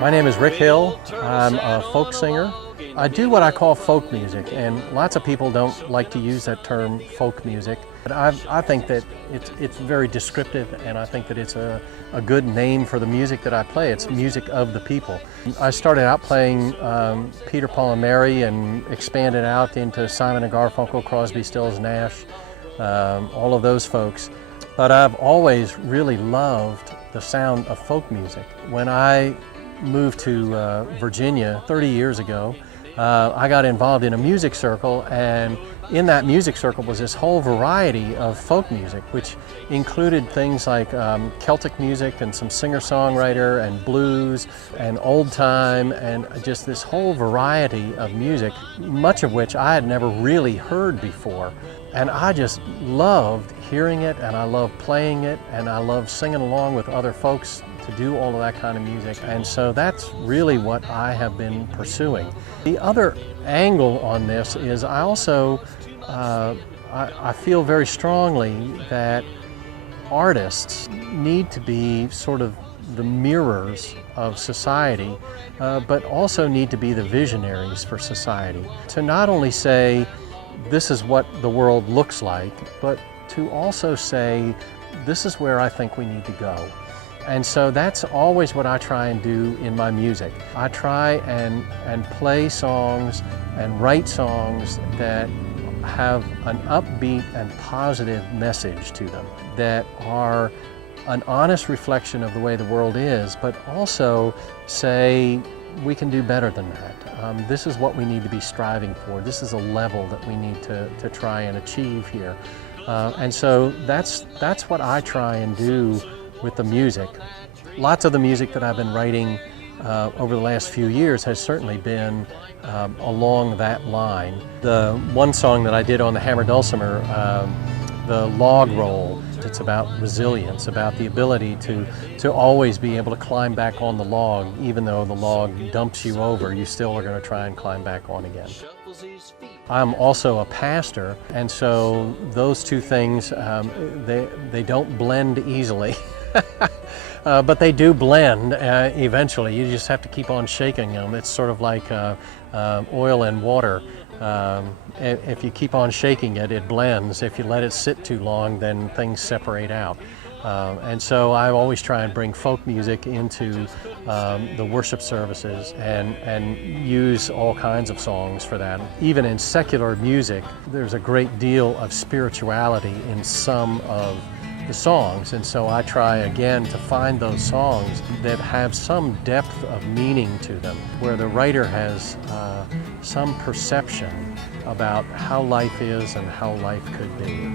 My name is Rick Hill. I'm a folk singer. I do what I call folk music, and lots of people don't like to use that term folk music. But I think that it's very descriptive, and I think that it's a good name for the music that I play. It's music of the people. I started out playing Peter, Paul and Mary and expanded out into Simon and Garfunkel, Crosby, Stills, Nash, all of those folks. But I've always really loved the sound of folk music. When I moved to Virginia 30 years ago, I got involved in a music circle, and in that music circle was this whole variety of folk music, which included things like Celtic music and some singer-songwriter and blues and old time, and just this whole variety of music, much of which I had never really heard before. And I just loved hearing it, and I loved playing it, and I loved singing along with other folks to do all of that kind of music. And so that's really what I have been pursuing. The other angle on this is I also, I feel very strongly that artists need to be sort of the mirrors of society, but also need to be the visionaries for society. To not only say, this is what the world looks like, but to also say, this is where I think we need to go. And so that's always what I try and do in my music. I try and play songs and write songs that have an upbeat and positive message to them, that are an honest reflection of the way the world is, but also say, we can do better than that. This is what we need to be striving for. This is a level that we need to try and achieve here. And so that's what I try and do with the music. Lots of the music that I've been writing over the last few years has certainly been along that line. The one song that I did on the Hammer Dulcimer, the Log Roll, it's about resilience, about the ability to always be able to climb back on the log. Even though the log dumps you over, you still are going to try and climb back on again. I'm also a pastor, and so those two things, they don't blend easily. But they do blend eventually. You just have to keep on shaking them. It's sort of like oil and water. If you keep on shaking it, it blends. If you let it sit too long, then things separate out. And so I always try and bring folk music into the worship services and use all kinds of songs for that. Even in secular music, there's a great deal of spirituality in some of the songs, and so I try again to find those songs that have some depth of meaning to them, where the writer has some perception about how life is and how life could be.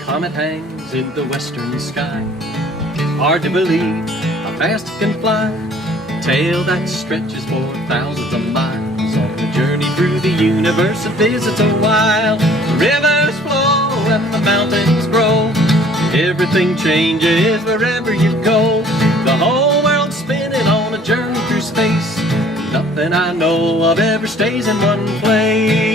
Comet hangs in the western sky. Hard to believe how fast it can fly. Tail that stretches for thousands of miles on the journey through the universe. It visits a while. The rivers flow and the mountains grow. Everything changes wherever you go. The whole world's spinning on a journey through space. Nothing I know of ever stays in one place.